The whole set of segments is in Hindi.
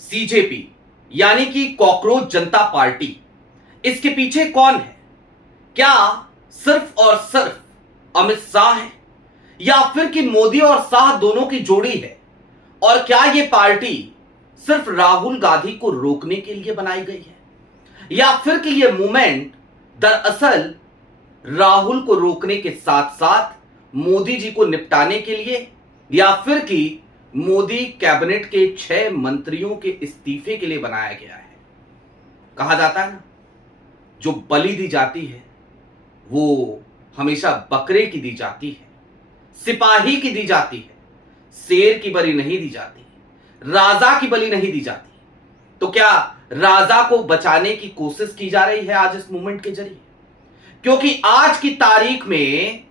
सीजेपी यानी कि कॉकरोच जनता पार्टी, इसके पीछे कौन है? क्या सिर्फ और सिर्फ अमित शाह है या फिर कि मोदी और शाह दोनों की जोड़ी है? और क्या यह पार्टी सिर्फ राहुल गांधी को रोकने के लिए बनाई गई है या फिर कि यह मूवमेंट दरअसल राहुल को रोकने के साथ साथ मोदी जी को निपटाने के लिए, या फिर कि मोदी कैबिनेट के 6 मंत्रियों के इस्तीफे के लिए बनाया गया है? कहा जाता है ना, जो बलि दी जाती है वो हमेशा बकरे की दी जाती है, सिपाही की दी जाती है, शेर की बलि नहीं दी जाती, राजा की बलि नहीं दी जाती। तो क्या राजा को बचाने की कोशिश की जा रही है आज इस मूवमेंट के जरिए? क्योंकि आज की तारीख में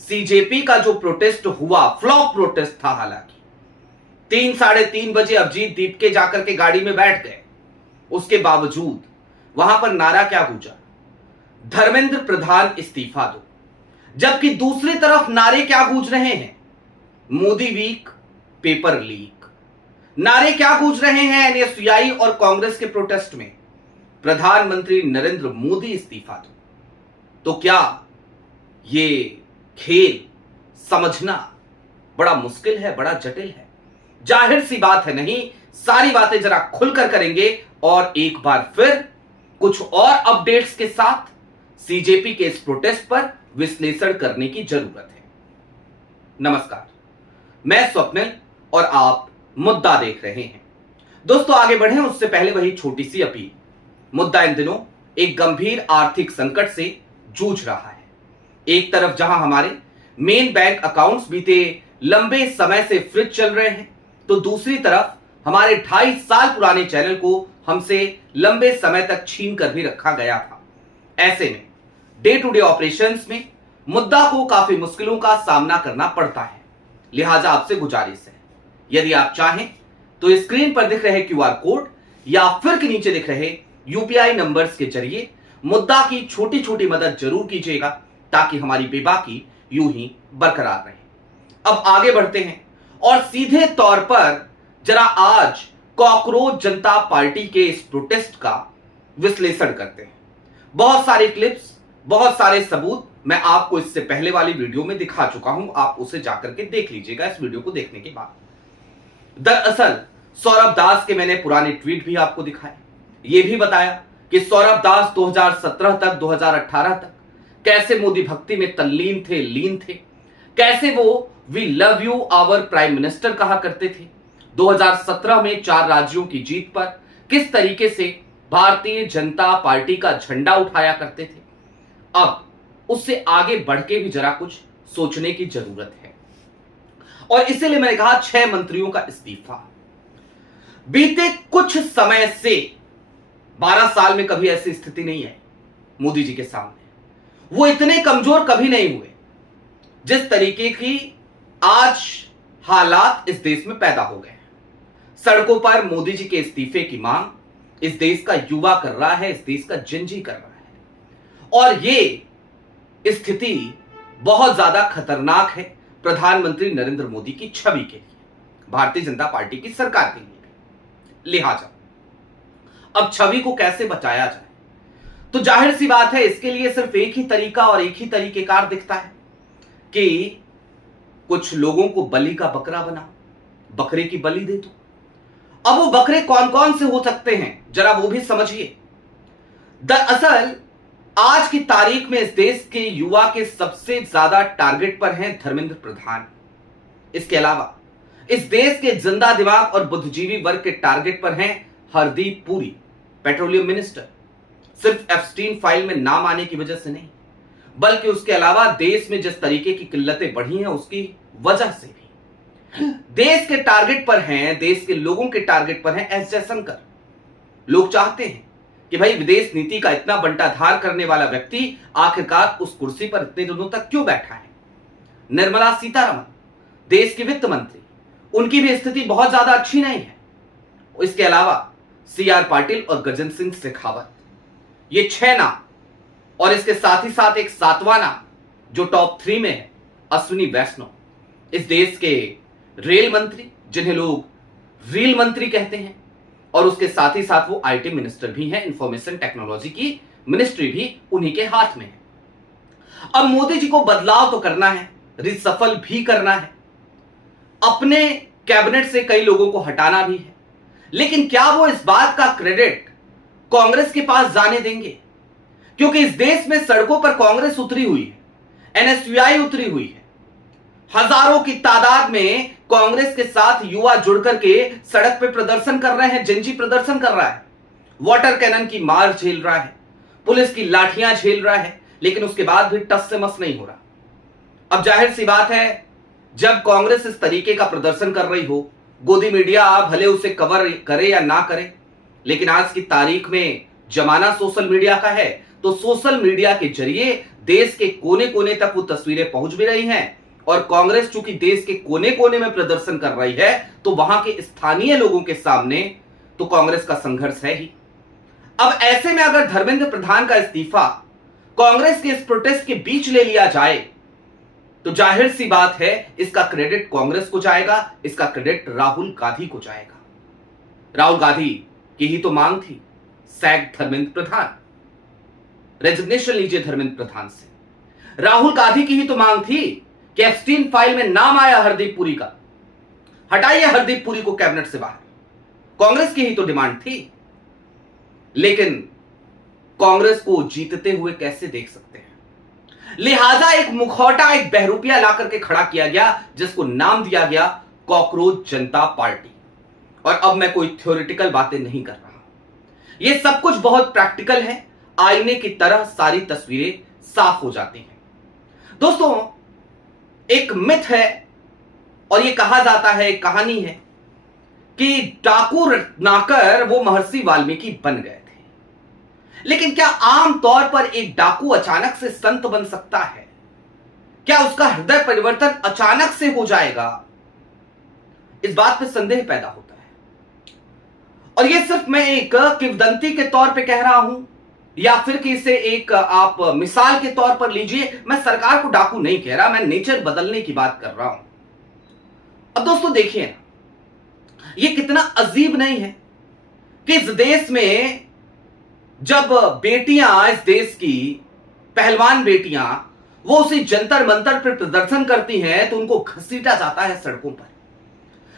सीजेपी का जो प्रोटेस्ट हुआ, फ्लॉप प्रोटेस्ट था। हालांकि 3 साढ़े 3 बजे अभिजीत दीपके जाकर के गाड़ी में बैठ गए, उसके बावजूद वहां पर नारा क्या गूंजा? धर्मेंद्र प्रधान इस्तीफा दो। जबकि दूसरी तरफ नारे क्या गूंज रहे हैं? Modi weak, paper leak. नारे क्या गूंज रहे हैं एनएसयूआई और कांग्रेस के प्रोटेस्ट में? प्रधानमंत्री नरेंद्र मोदी इस्तीफा दो। तो क्या ये खेल समझना बड़ा मुश्किल है, बड़ा जटिल है? जाहिर सी बात है नहीं, सारी बातें जरा खुलकर करेंगे और एक बार फिर कुछ और अपडेट्स के साथ सीजेपी के इस प्रोटेस्ट पर विश्लेषण करने की जरूरत है। नमस्कार, मैं स्वप्निल और आप मुद्दा देख रहे हैं। दोस्तों, आगे बढ़ें उससे पहले वही छोटी सी अपील। मुद्दा इन दिनों एक गंभीर आर्थिक संकट से जूझ रहा है। एक तरफ जहां हमारे मेन बैंक अकाउंट्स बीते लंबे समय से फ्रीज चल रहे हैं, तो दूसरी तरफ हमारे 2.5 साल पुराने चैनल को हमसे लंबे समय तक छीन कर भी रखा गया था। ऐसे में डे टू डे ऑपरेशंस में मुद्दा को काफी मुश्किलों का सामना करना पड़ता है। लिहाजा आपसे गुजारिश है, यदि आप चाहें तो स्क्रीन पर दिख रहे क्यूआर कोड या फिर के नीचे दिख रहे यूपीआई नंबर्स के जरिए मुद्दा की छोटी छोटी मदद जरूर कीजिएगा, ताकि हमारी बेबाकी यूं ही बरकरार रहे। अब आगे बढ़ते हैं और सीधे तौर पर जरा आज कॉकरोच जनता पार्टी के इस प्रोटेस्ट का विश्लेषण करते हैं। बहुत सारे क्लिप्स, बहुत सारे सबूत मैं आपको इससे पहले वाली वीडियो में दिखा चुका हूं, आप उसे जाकर के देख लीजिएगा इस वीडियो को देखने के बाद। दरअसल सौरभ दास के मैंने पुराने ट्वीट भी आपको दिखाए, यह भी बताया कि सौरभ दास 2017 तक 2018 तक कैसे मोदी भक्ति में तल्लीन थे, लीन थे, कैसे वो we love you our prime minister कहा करते थे। 2017 में 4 राज्यों की जीत पर किस तरीके से भारतीय जनता पार्टी का झंडा उठाया करते थे। अब उससे आगे बढ़ के भी जरा कुछ सोचने की जरूरत है, और इसीलिए मैंने कहा 6 मंत्रियों का इस्तीफा। बीते कुछ समय से 12 साल में कभी ऐसी स्थिति नहीं आई मोदी जी के सामने। वो इतने कमजोर कभी नहीं हुए जिस तरीके की आज हालात इस देश में पैदा हो गए हैं। सड़कों पर मोदी जी के इस्तीफे की मांग इस देश का युवा कर रहा है, इस देश का जनजी कर रहा है, और ये स्थिति बहुत ज्यादा खतरनाक है प्रधानमंत्री नरेंद्र मोदी की छवि के लिए, भारतीय जनता पार्टी की सरकार के लिए भी। लिहाजा अब छवि को कैसे बचाया जाए, तो जाहिर सी बात है इसके लिए सिर्फ एक ही तरीका और एक ही तरीकेकार दिखता है कि कुछ लोगों को बलि का बकरा बनाओ, बकरे की बलि दे दो। अब वो बकरे कौन कौन से हो सकते हैं, जरा वो भी समझिए। दरअसल आज की तारीख में इस देश के युवा के सबसे ज्यादा टारगेट पर हैं धर्मेंद्र प्रधान। इसके अलावा इस देश के जिंदा दिमाग और बुद्धिजीवी वर्ग के टारगेट पर हैं हरदीप पुरी, पेट्रोलियम मिनिस्टर। सिर्फ एप्स्टीन फाइल में नाम आने की वजह से नहीं, बल्कि उसके अलावा देश में जिस तरीके की किल्लतें बढ़ी हैं उसकी वजह से भी देश के टारगेट पर हैं, देश के लोगों के टारगेट पर हैं एस जयशंकर। लोग चाहते हैं कि भाई विदेश नीति का इतना बंटाधार करने वाला व्यक्ति आखिरकार उस कुर्सी पर इतने दिनों तक क्यों बैठा है। निर्मला सीतारमण, देश की वित्त मंत्री, उनकी भी स्थिति बहुत ज्यादा अच्छी नहीं है। इसके अलावा सीआर पाटिल और गजेंद्र सिंह शेखावत, ये 6 नाम, और इसके साथ ही साथ एक 7वां नाम जो टॉप 3 में है, अश्विनी वैष्णव, इस देश के रेल मंत्री, जिन्हें लोग रेल मंत्री कहते हैं, और उसके साथ ही साथ वो आईटी मिनिस्टर भी हैं, इंफॉर्मेशन टेक्नोलॉजी की मिनिस्ट्री भी उन्हीं के हाथ में है। अब मोदी जी को बदलाव तो करना है, रिसफल भी करना है, अपने कैबिनेट से कई लोगों को हटाना भी है, लेकिन क्या वो इस बात का क्रेडिट कांग्रेस के पास जाने देंगे? क्योंकि इस देश में सड़कों पर कांग्रेस उतरी हुई है, एनएसयूआई उतरी हुई है, हजारों की तादाद में कांग्रेस के साथ युवा जुड़कर के सड़क पे प्रदर्शन कर रहे हैं, जनजी प्रदर्शन कर रहा है, वाटर कैनन की मार झेल रहा है, पुलिस की लाठियां झेल रहा है, लेकिन उसके बाद भी टस से मस नहीं हो रहा। अब जाहिर सी बात है, जब कांग्रेस इस तरीके का प्रदर्शन कर रही हो, गोदी मीडिया भले उसे कवर करे या ना करे, लेकिन आज की तारीख में जमाना सोशल मीडिया का है, तो सोशल मीडिया के जरिए देश के कोने कोने तक वो तस्वीरें पहुंच भी रही हैं। और कांग्रेस चूंकि देश के कोने कोने में प्रदर्शन कर रही है, तो वहां के स्थानीय लोगों के सामने तो कांग्रेस का संघर्ष है ही। अब ऐसे में अगर धर्मेंद्र प्रधान का इस्तीफा कांग्रेस के इस प्रोटेस्ट के बीच ले लिया जाए, तो जाहिर सी बात है इसका क्रेडिट कांग्रेस को जाएगा, इसका क्रेडिट राहुल गांधी को जाएगा। राहुल गांधी की ही तो मांग थी, सैग धर्मेंद्र प्रधान, रेजिग्नेशन लीजिए धर्मेंद्र प्रधान से। राहुल गांधी की ही तो मांग थी कि एप्स्टीन फाइल में नाम आया हरदीप पुरी का, हटाइए हरदीप पुरी को कैबिनेट से बाहर। कांग्रेस की ही तो डिमांड थी, लेकिन कांग्रेस को जीतते हुए कैसे देख सकते हैं? लिहाजा एक मुखौटा, एक बहरूपिया ला करके खड़ा किया गया, जिसको नाम दिया गया कॉकरोच जनता पार्टी। और अब मैं कोई थ्योरेटिकल बातें नहीं कर रहा, यह सब कुछ बहुत प्रैक्टिकल है, आईने की तरह सारी तस्वीरें साफ हो जाती हैं। दोस्तों, एक मिथ है और यह कहा जाता है, एक कहानी है कि डाकू रत्नाकर वो महर्षि वाल्मीकि बन गए थे। लेकिन क्या आम तौर पर एक डाकू अचानक से संत बन सकता है? क्या उसका हृदय परिवर्तन अचानक से हो जाएगा? इस बात पर संदेह पैदा होता है। और यह सिर्फ मैं एक किंवदंती के तौर पे कह रहा हूं, या फिर कि इसे एक आप मिसाल के तौर पर लीजिए। मैं सरकार को डाकू नहीं कह रहा, मैं नेचर बदलने की बात कर रहा हूं। अब दोस्तों देखिए ना, यह कितना अजीब नहीं है कि इस देश में जब बेटियां, इस देश की पहलवान बेटियां, वो उसी जंतर मंतर पर प्रदर्शन करती हैं, तो उनको घसीटा जाता है सड़कों पर।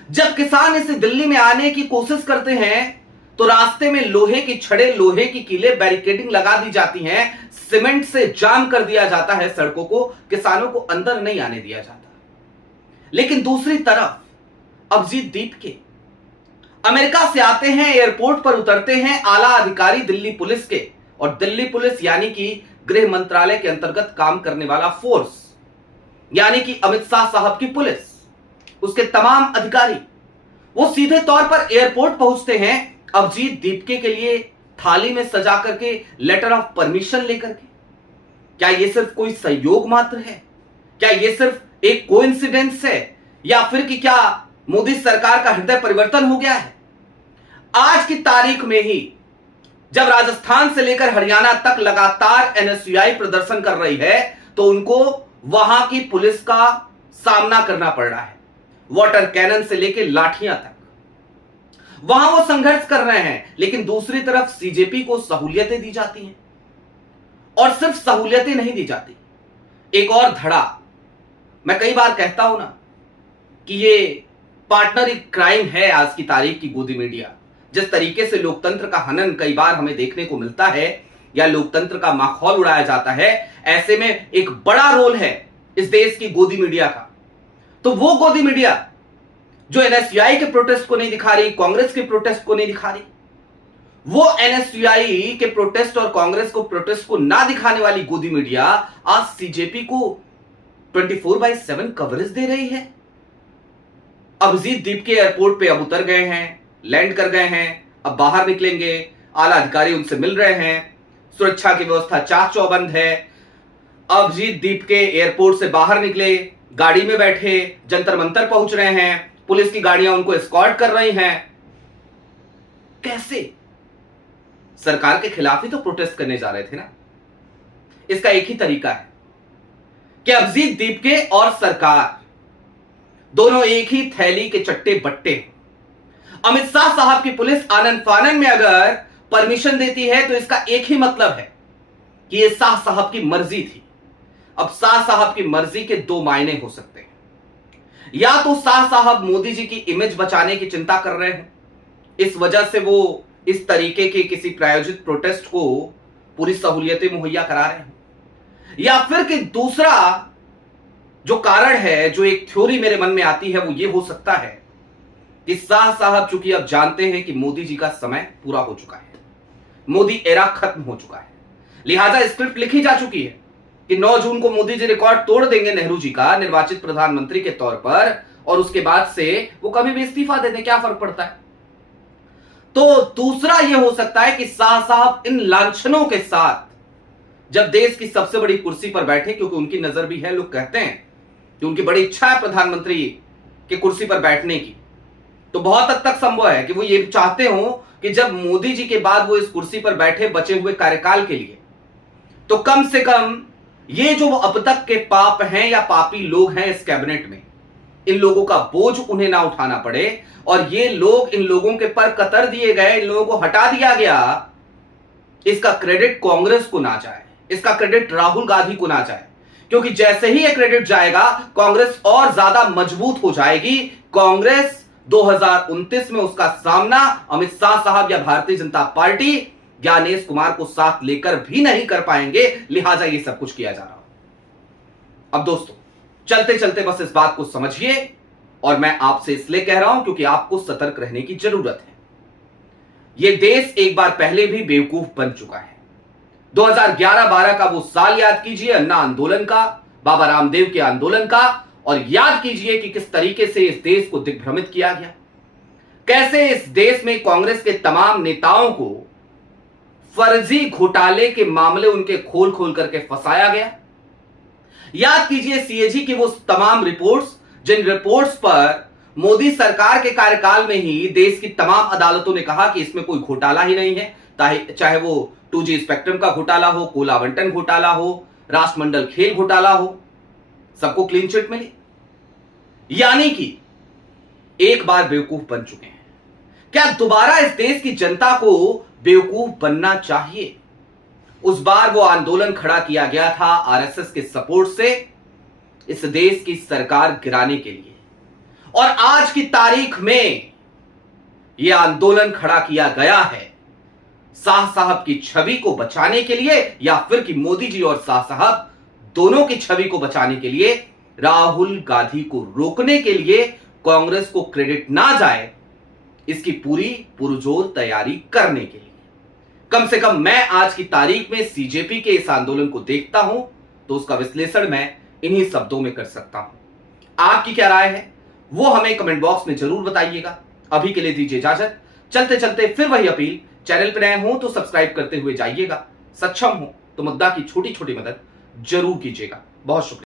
जब किसान इसे दिल्ली में आने की कोशिश करते हैं, तो रास्ते में लोहे की छड़े, लोहे की कीलें, बैरिकेडिंग लगा दी जाती हैं, सीमेंट से जाम कर दिया जाता है सड़कों को, किसानों को अंदर नहीं आने दिया जाता। लेकिन दूसरी तरफ अभिजीत दीपके अमेरिका से आते हैं, एयरपोर्ट पर उतरते हैं आला अधिकारी दिल्ली पुलिस के, और दिल्ली पुलिस यानी कि गृह मंत्रालय के अंतर्गत काम करने वाला फोर्स, यानी कि अमित शाह साहब की पुलिस, उसके तमाम अधिकारी, वो सीधे तौर पर एयरपोर्ट पहुंचते हैं अभिजीत दीपके के लिए थाली में सजा करके, लेटर ऑफ परमिशन लेकर के। क्या यह सिर्फ कोई संयोग मात्र है? क्या यह सिर्फ एक कोइंसिडेंस है? या फिर कि क्या मोदी सरकार का हृदय परिवर्तन हो गया है? आज की तारीख में ही जब राजस्थान से लेकर हरियाणा तक लगातार एनएसयूआई प्रदर्शन कर रही है, तो उनको वहां की पुलिस का सामना करना पड़ रहा है, वाटर कैनन से लेकर लाठियां तक। वहां वो संघर्ष कर रहे हैं, लेकिन दूसरी तरफ सीजेपी को सहूलियतें दी जाती हैं। और सिर्फ सहूलियतें नहीं दी जाती, एक और धड़ा। मैं कई बार कहता हूं ना कि ये पार्टनर क्राइम है आज की तारीख की गोदी मीडिया। जिस तरीके से लोकतंत्र का हनन कई बार हमें देखने को मिलता है, या लोकतंत्र का माहौल उड़ाया जाता है, ऐसे में एक बड़ा रोल है इस देश की गोदी मीडिया का। तो वो गोदी मीडिया जो एनएसयूआई के प्रोटेस्ट को नहीं दिखा रही, कांग्रेस के प्रोटेस्ट को नहीं दिखा रही, वो एनएसयूआई के प्रोटेस्ट और कांग्रेस को प्रोटेस्ट को ना दिखाने वाली गोदी मीडिया आज सीजेपी को 24/7 कवरेज दे रही है। अभिजीत दीपके एयरपोर्ट पे अब उतर गए हैं, लैंड कर गए हैं, अब बाहर निकलेंगे, आला अधिकारी उनसे मिल रहे हैं, सुरक्षा की व्यवस्था चाक चौबंद है। अभिजीत दीपके एयरपोर्ट से बाहर निकले, गाड़ी में बैठे, जंतर मंतर पहुंच रहे हैं, पुलिस की गाड़ियां उनको एस्कॉर्ट कर रही हैं। कैसे? सरकार के खिलाफ ही तो प्रोटेस्ट करने जा रहे थे ना। इसका एक ही तरीका है कि अभिजीत दीपके और सरकार दोनों एक ही थैली के चट्टे बट्टे। अमित शाह साहब की पुलिस आनन फानन में अगर परमिशन देती है तो इसका एक ही मतलब है कि यह शाह साहब की मर्जी थी। अब शाह साहब की मर्जी के दो मायने हो सकते हैं। या तो शाह साहब मोदी जी की इमेज बचाने की चिंता कर रहे हैं, इस वजह से वो इस तरीके के किसी प्रायोजित प्रोटेस्ट को पूरी सहूलियतें मुहैया करा रहे हैं, या फिर कि दूसरा जो कारण है, जो एक थ्योरी मेरे मन में आती है, वो ये हो सकता है कि शाह साहब चूंकि अब जानते हैं कि मोदी जी का समय पूरा हो चुका है, मोदी एरा खत्म हो चुका है, लिहाजा स्क्रिप्ट लिखी जा चुकी है कि 9 जून को मोदी जी रिकॉर्ड तोड़ देंगे नेहरू जी का निर्वाचित प्रधानमंत्री के तौर पर, और उसके बाद से वो कभी भी इस्तीफा दे दें, क्या फर्क पड़ता है। तो दूसरा यह हो सकता है कि शाह साहब इन लांछनों के साथ जब देश की सबसे बड़ी कुर्सी पर बैठे, क्योंकि उनकी नजर भी है, लोग कहते हैं कि उनकी बड़ी इच्छा है प्रधानमंत्री की कुर्सी पर बैठने की, तो बहुत हद तक संभव है कि वो ये चाहते हो कि जब मोदी जी के बाद वो इस कुर्सी पर बैठे बचे हुए कार्यकाल के लिए, तो कम से कम ये जो अब तक के पाप हैं या पापी लोग हैं इस कैबिनेट में, इन लोगों का बोझ उन्हें ना उठाना पड़े, और ये लोग, इन लोगों के पर कतर दिए गए, इन लोगों को हटा दिया गया, इसका क्रेडिट कांग्रेस को ना जाए, इसका क्रेडिट राहुल गांधी को ना जाए, क्योंकि जैसे ही ये क्रेडिट जाएगा कांग्रेस और ज्यादा मजबूत हो जाएगी। कांग्रेस 2029 में उसका सामना अमित शाह साहब या भारतीय जनता पार्टी ज्ञानेश कुमार को साथ लेकर भी नहीं कर पाएंगे, लिहाजा ये सब कुछ किया जा रहा है। अब दोस्तों, चलते चलते बस इस बात को समझिए, और मैं आपसे इसलिए कह रहा हूं क्योंकि आपको सतर्क रहने की जरूरत है। यह देश एक बार पहले भी बेवकूफ बन चुका है। 2011-12 का वो साल याद कीजिए, अन्ना आंदोलन का, बाबा रामदेव के आंदोलन का, और याद कीजिए कि किस तरीके से इस देश को दिग्भ्रमित किया गया, कैसे इस देश में कांग्रेस के तमाम नेताओं को फर्जी घोटाले के मामले उनके खोल खोल करके फंसाया गया। याद कीजिए सीएजी की वो तमाम रिपोर्ट्स, जिन रिपोर्ट्स पर मोदी सरकार के कार्यकाल में ही देश की तमाम अदालतों ने कहा कि इसमें कोई घोटाला ही नहीं है, चाहे वो 2G स्पेक्ट्रम का घोटाला हो, कोल आवंटन घोटाला हो, राष्ट्रमंडल खेल घोटाला हो, सबको क्लीन चिट मिली। यानी कि एक बार बेवकूफ बन चुके हैं, क्या दोबारा इस देश की जनता को बेवकूफ बनना चाहिए? उस बार वो आंदोलन खड़ा किया गया था आरएसएस के सपोर्ट से इस देश की सरकार गिराने के लिए, और आज की तारीख में यह आंदोलन खड़ा किया गया है शाह साहब की छवि को बचाने के लिए, या फिर कि मोदी जी और शाह साहब दोनों की छवि को बचाने के लिए, राहुल गांधी को रोकने के लिए, कांग्रेस को क्रेडिट ना जाए इसकी पूरी पुरजोर तैयारी करने के लिए। कम से कम मैं आज की तारीख में सीजेपी के इस आंदोलन को देखता हूं तो उसका विश्लेषण मैं इन्हीं शब्दों में कर सकता हूं। आपकी क्या राय है वो हमें कमेंट बॉक्स में जरूर बताइएगा। अभी के लिए दीजिए इजाजत। चलते चलते फिर वही अपील, चैनल पर नए हो तो सब्सक्राइब करते हुए जाइएगा, सक्षम हो तो मुद्दा की छोटी छोटी मदद जरूर कीजिएगा। बहुत शुक्रिया।